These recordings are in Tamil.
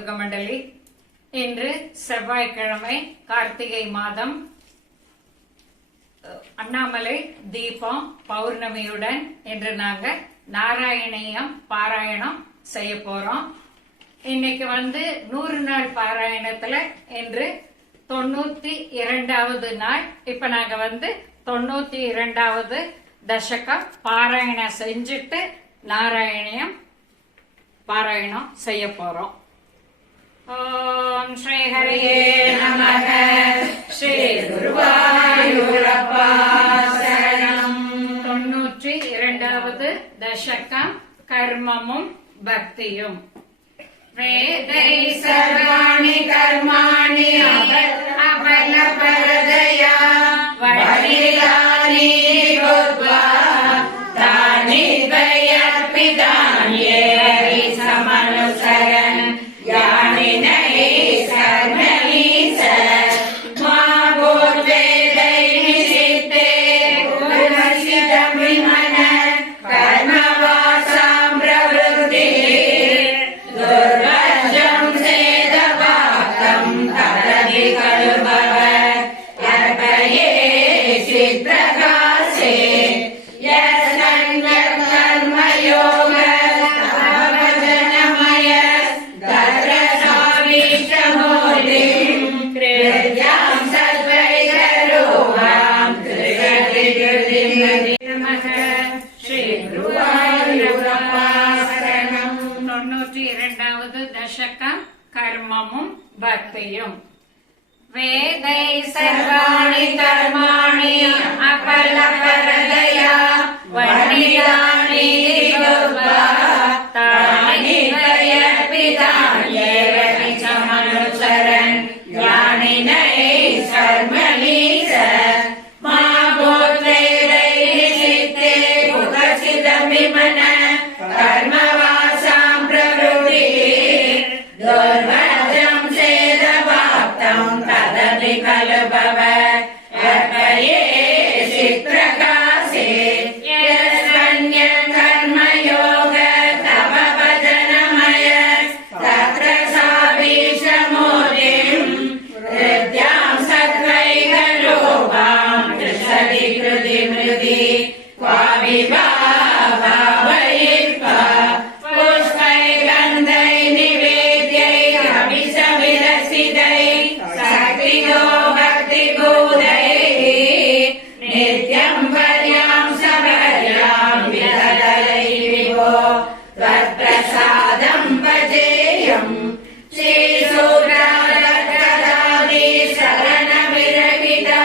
துர்க மண்டலி. இன்று செவ்வாய்க்கிழமை, கார்த்திகை மாதம், அண்ணாமலை தீபம் பௌர்ணமியுடன் இன்று நாங்க நாராயணியம் பாராயணம் செய்ய போறோம். இன்னைக்கு 100 நாள் பாராயணத்துல இன்று 92வது நாள். இப்ப நாங்க 92வது தசகம் பாராயணம் செஞ்சுட்டு நாராயணியம் பாராயணம் செய்ய போறோம். ஓம் ஸ்ரீ ஹரியே நமக. ஸ்ரீ குருவாயூரப்பா சரணம். 92வது தசகம் கர்மமும் பக்தியும். வேதை சர்வாணி கர்மாணி அபல பரதயா வடியானி புத்வா தானி வயர்பிதான்யே சமனுசரன் யானி நஹி சர்வீச மாபூத் வேதைஹி சித்தே குலசிதம் விமன கர்மவாசாம் பிரவருத்தி துர்வஜம் சேதவாக்கம் தததி கலுபவ யர்பயே சித்ரகாசே யஸ்ரண்யம் கர்மயோக தவவதனமய தத்ரசாவிஷ்டமோதிம் கிருத்யாம் சத்வைகரூபாம் கிருதி கிருதி நமக. ஸ்ரீ குருவாயூரப்பா சரணம். 92வது தசகம் கர்மமும் பக்தியும். வேதை சர்வாணி கர்மாணி அபல பரதயா வடியானி புத்வா தானி வயர்பிதான்யே சமனுசரன் யானி நஹி சர்வீச மாபூத் வேதைஹி சித்தே குலசிதம் விமன கர்மவாசாம் பிரவருத்தி துர்வஜம் சேதவாப்தம் ததபி கலுபவ யர்பயே சித்ரகாசே யஸ்ரண்யம் கர்மயோக தவவதனமய தத்ரசாவிஷ்டமோதிம் கிருத்யாம் சத்வைகரூபாம் கிருதி கிருதி மிருதி வாவிபாவயித்வா புஷ்பை கந்தை நிவேத்யை அபிசவிரசிதை சக்தியோ பக்தி பூதை நித்யம் பர்யாம் சபர்யாம் விதலை விபோ त्वत्प्रसादं भजेयम् श्रीसूत्रादि शरणविरहिता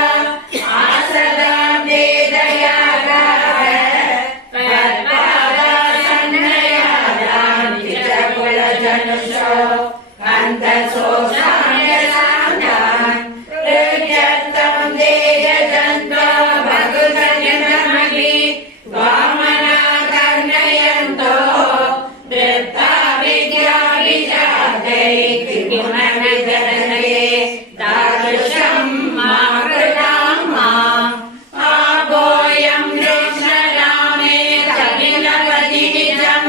आसदां वेदयागार त्वत्पादासन्नयादां निजकुलजनुषो अन्तशोषाण्यसान्तान् हृद्यर्थं देयजन्तो भगुतजनमहि वामना कर्णयन्तो दृप्ता विद्या विजातै त्रिगुणविदधये तादृशं मा कृतां माम् आभोयं कृष्णरामे कपिलपति निजं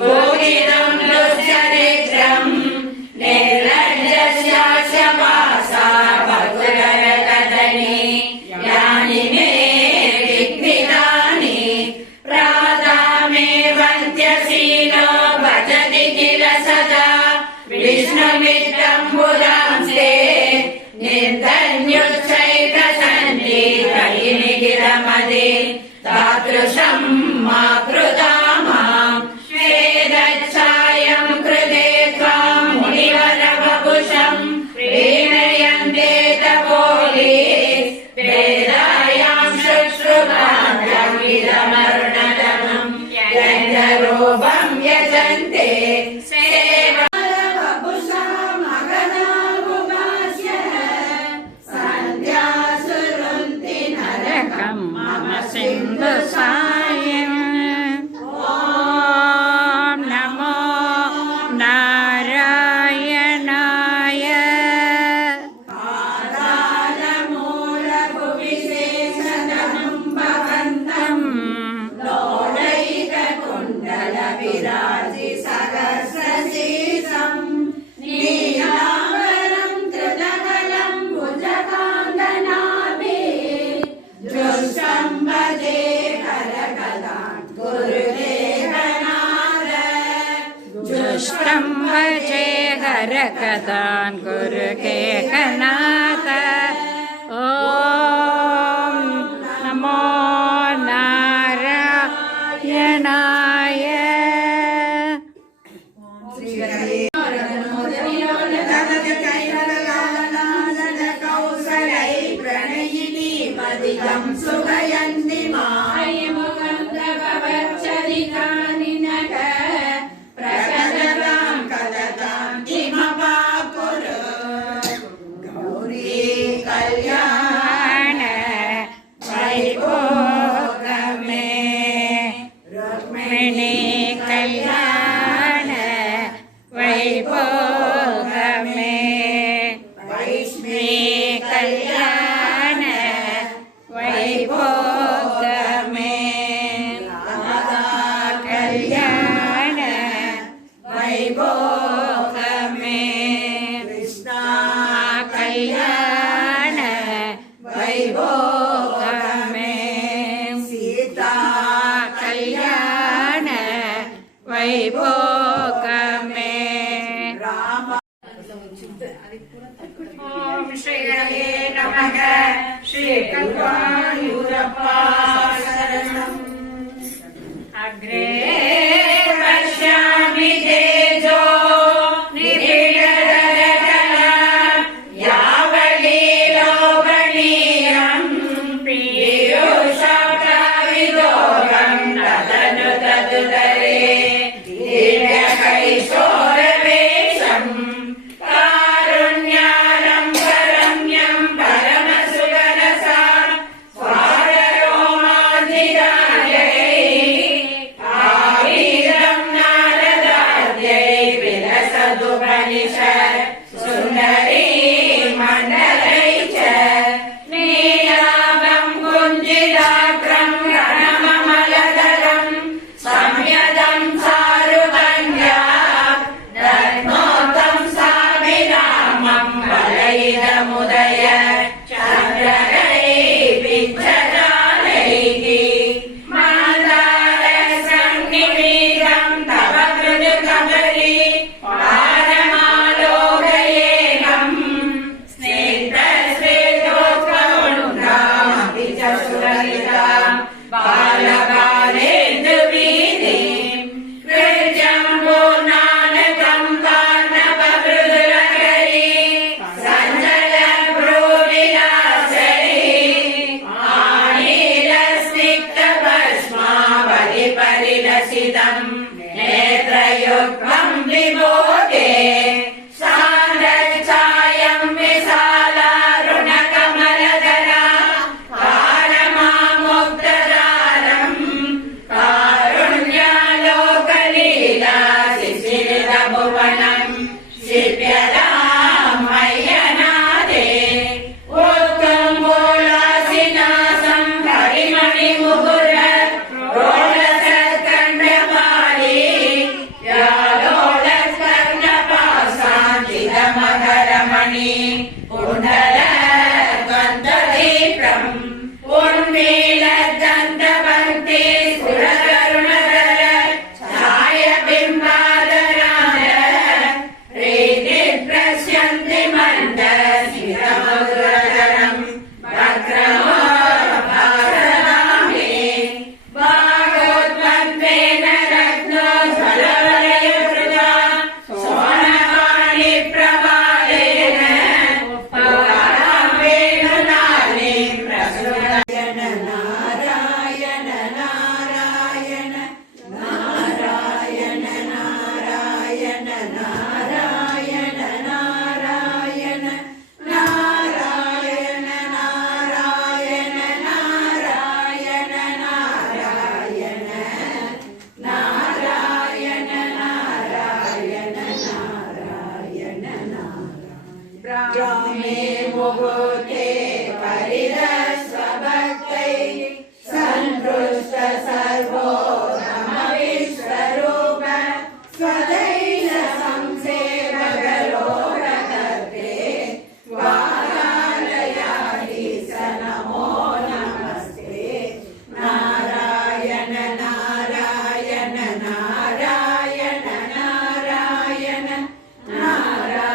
गोहितं दुश्चरित्रम् निर्लज्जस्यास्य वासा भगुरकथने यानि मे विघ्नितानि प्रातामे वन्त्यशीलो भजति किल सदा विष्णुमित्रं पुरांस्ते निर्धन्युच्चैकसन्ति कयिनि गिरमदे तादृशं मा कृता माम् वेदच्छायं कृते त्वां मुनिवरवपुषं प्रीणयन्ते तपोले वेदायां शुश्रुतान्तं विदमरुणतमं यन्द्ररूपं यजन्ते सिन्धु सायम् हरकदान् कुरु केकनाथ ॐ नमो नारायणाय सुगयन्ति प्रकटतां कदतां किमपाकुरु गौरी कल्याण वैभोगमे रुक्मिणी कल्याण वैभोगमे वैष्णी कल्याण वैभोगमे राधा कल्याण वैभोगमे कृष्णा कल्याण वैभोगमे सीता कल्याण वैभोगमे राम ओम श्री हरे नमः श्री कल्पायुरप्पा शरणम् अग्रे पश्यामि तेजो निबिडदरकलां यावलीलोभनीयं पीयूषाप्राविदोहं तदनु तदुदरे दिव्यकैशोरवेशं कारुण्यालम्बरम्यं परमसुगरसां स्वाररोमाधिरायै आवीरं नारदाद्यै विलसदुपनिषत् सुन्दरी मण्डलै च नीलाभं कुञ्जिताग्रं रणममलदलं संयदं सारुकन्या रत्नोत्तं साभिरामं वलयिदमुदय चन्द्रकै पिञ्चदानैः मातारसन्निमीतं तव कृतकबली पारमालोकयेनं स्निग्धस्वेदोत्कमुद्रामपि च सुललितां बालबालेन्दुवीथीं कृत्यं पूर्णानकं कार्णवमृदुलहरी सञ्जलभ्रूविलासरी आनीलस्निग्धभस्मावलिपरिलसितं नेत्रयुग्मं विभोगे सान्द्रच्छायं विशालारुणकमलधरा कालमामुग्धदारं कारुण्यालोकलीला शिशिरभुवनं शिप्यतां मय्यनादे उत्तुङ्गोलासिनासं हरिमणिमुहुर रोलसत्कण्डपाली यालोलस्कर्णपासाञ्चिदमकरमणि कुण्डलकन्ददीप्रम् उन्मीलदन्तपङ्क्ति स्फुरतरुणधर छायबिम्बादराय प्रीतिप्रस्यन्ति मन्दस्मितमधुरतरम् वक्रमोद्भासदामि भागोत्पन्नेन रत्नोज्ज्वलवलयकृता सोनपाणिप्रभालेन उपहारां वेणुनालीं प्रसृतयन नारायण नारायण नारायण नारायण नारायण नारायण नारायण नारायण नारायण नारायण नारायण नारायण नारायण ब्राह्मे मुहूर्ते परिरस्वभक्तैः सन्तुष्ट सर्वो नमविश्वरूप स्वदैल संसेवकलोककर्ते स्वाहालयानि स नमो नमस्ते नारायण नारायण नारायण नारायण नारायण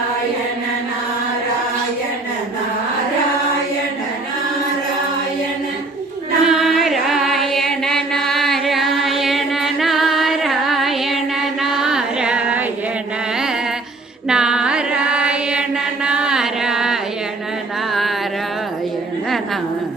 நாராயண நாராயண நாராயண நாராயண